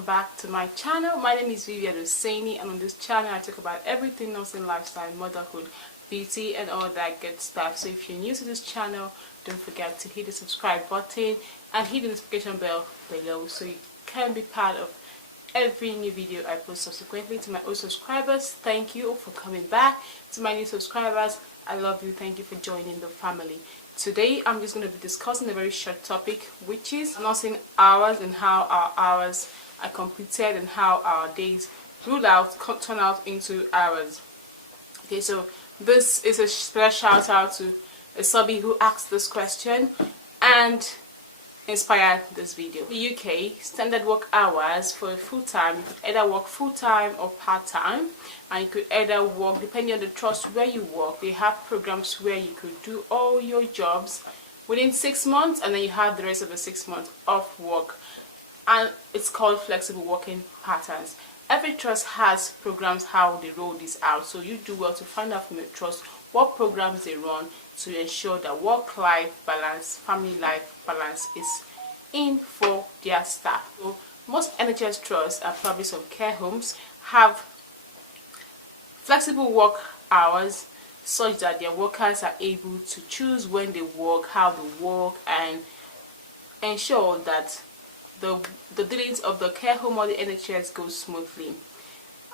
welcome back to my channel. My name is Vivianoseni, and on this channel I talk about everything nursing, lifestyle, motherhood, beauty and all that good stuff. So if you're new to this channel, don't forget to hit the subscribe button and hit the notification bell below so you can be part of every new video I post subsequently. To my old subscribers, thank you for coming back. To my new subscribers, I love you. Thank you for joining the family. Today I'm just going to be discussing a very short topic, which is nursing hours and how our hours are computed and how our days ruled out turn out into hours. Okay, so this is a special shout out to a subby who asked this question and inspired this video. In the UK, standard work hours for full-time, you could either work full-time or part-time, and you could either work, depending on the trust where you work, they have programs where you could do all your jobs within 6 months and then you have the rest of the 6 months off work, and it's called flexible working patterns. Every trust has programs how they roll this out, so you do well to find out from your trust what programs they run to ensure that work-life balance, family life balance is in for their staff. So most NHS trusts and probably some care homes have flexible work hours such that their workers are able to choose when they work, how they work, and ensure that the dealings of the care home or the NHS goes smoothly.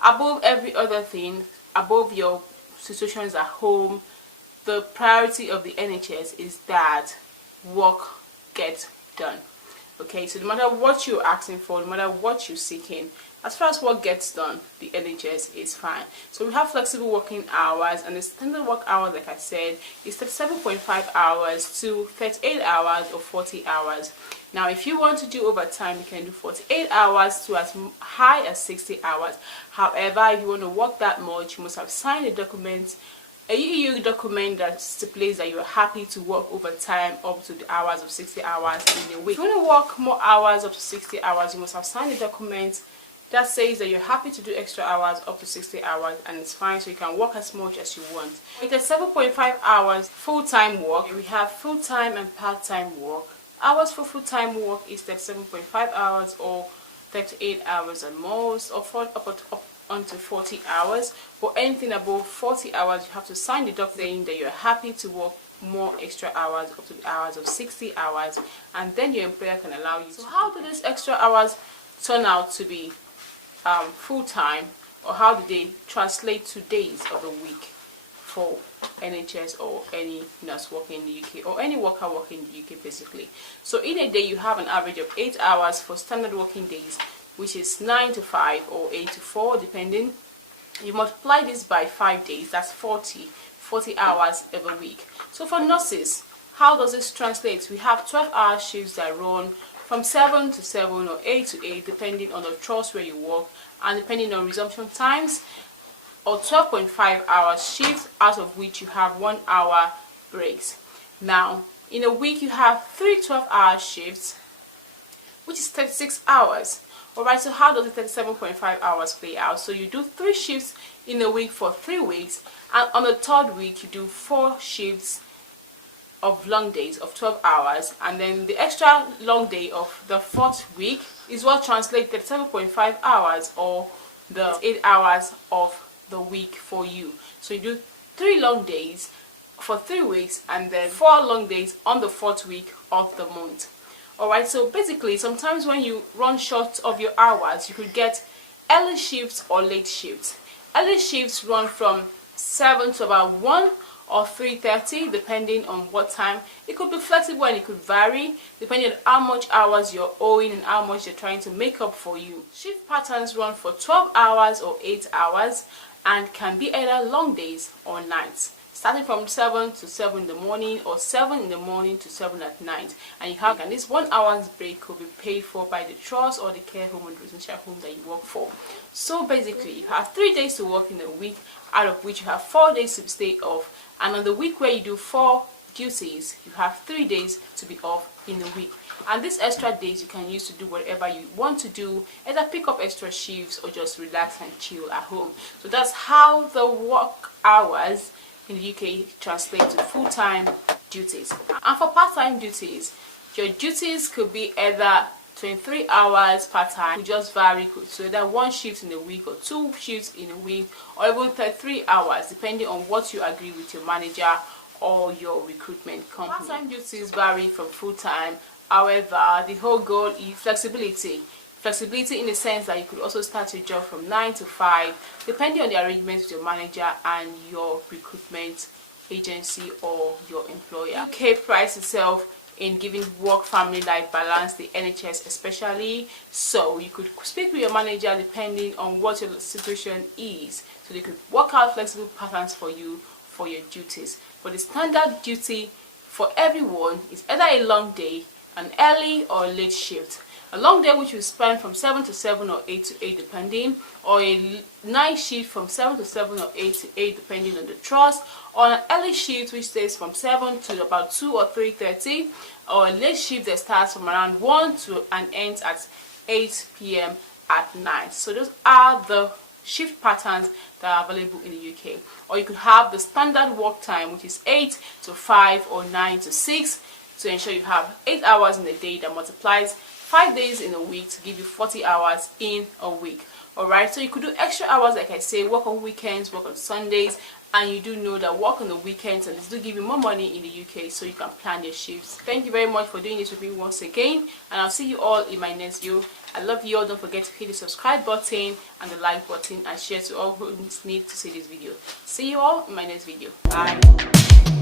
Above every other thing, above your situations at home, the priority of the NHS is that work gets done. Okay, so no matter what you're asking for, no matter what you're seeking, as far as work gets done, the NHS is fine. So we have flexible working hours, and the standard work hour, like I said, is 37.5 hours to 38 hours or 40 hours. Now, if you want to do overtime, you can do 48 hours to as high as 60 hours. However, if you want to work that much, you must have signed a document, a EU document that stipulates that you are happy to work overtime up to the hours of 60 hours in a week. If you want to work more hours up to 60 hours, you must have signed a document that says that you're happy to do extra hours up to 60 hours, and it's fine, so you can work as much as you want. With the 7.5 hours full-time work, we have full-time and part-time work. Hours for full-time work is 37.5 hours or 38 hours at most, or up onto 40 hours. For anything above 40 hours, you have to sign the document saying that you're happy to work more extra hours up to the hours of 60 hours, and then your employer can allow you. So how do these extra hours turn out to be full-time, or how do they translate to days of the week for NHS or any nurse working in the UK or any worker working in the UK basically? So in a day you have an average of 8 hours for standard working days, which is 9 to 5 or 8 to 4 depending. You multiply this by 5 days, that's 40 hours every week. So for nurses, how does this translate? We have 12-hour shifts that run from 7 to 7 or 8 to 8 depending on the trust where you work and depending on resumption times, or 12.5 hour shifts, out of which you have 1 hour breaks. Now in a week you have 3 12-hour shifts, which is 36 hours. Alright, so how does the 37.5 hours play out? So you do 3 shifts in a week for 3 weeks, and on the 3rd week you do 4 shifts of long days of 12 hours, and then the extra long day of the 4th week is what translates 37.5 hours or the 8 hours of the week for you. So you do 3 long days for 3 weeks and then 4 long days on the 4th week of the month. Alright, so basically sometimes when you run short of your hours, you could get early shifts or late shifts. Early shifts run from 7 to about 1 or 3:30 depending on what time. It could be flexible and it could vary depending on how much hours you're owing and how much they're trying to make up for you. Shift patterns run for 12 hours or 8 hours and can be either long days or nights, starting from 7 to 7 in the morning or 7 in the morning to 7 at night. And you have, and this 1 hour's break could be paid for by the trust or the care home or the residential home that you work for. So basically you have 3 days to work in a week, out of which you have 4 days to stay off, and on the week where you do 4 duties, you have 3 days to be off in a week. And these extra days you can use to do whatever you want to do, either pick up extra shifts or just relax and chill at home. So that's how the work hours in the UK translate to full-time duties. And for part-time duties, your duties could be either 23 hours per time. It just vary, so that 1 shift in a week or 2 shifts in a week, or even 33 hours, depending on what you agree with your manager or your recruitment company. Part-time duties vary from full-time. However, the whole goal is flexibility. Flexibility in the sense that you could also start your job from 9 to 5, depending on the arrangements with your manager and your recruitment agency or your employer. UK prides itself in giving work-family life balance, the NHS especially, so you could speak with your manager depending on what your situation is, so they could work out flexible patterns for you for your duties. But the standard duty for everyone is either a long day, an early or late shift. A long day which you spend from 7 to 7 or 8 to 8 depending, or a night shift from 7 to 7 or 8 to 8 depending on the trust, or an early shift which stays from 7 to about 2 or 3:30, or a late shift that starts from around 1 to and ends at 8 p.m. at night. So those are the shift patterns that are available in the UK. Or you could have the standard work time, which is 8 to 5 or 9 to 6, to ensure you have 8 hours in a day that multiplies 5 days in a week to give you 40 hours in a week. Alright, so you could do extra hours, like I say, work on weekends, work on Sundays, and you do know that work on the weekends and this do give you more money in the UK, so you can plan your shifts. Thank you very much for doing this with me once again, and I'll see you all in my next video. I love you all. Don't forget to hit the subscribe button and the like button, and share to all who need to see this video. See you all in my next video. Bye.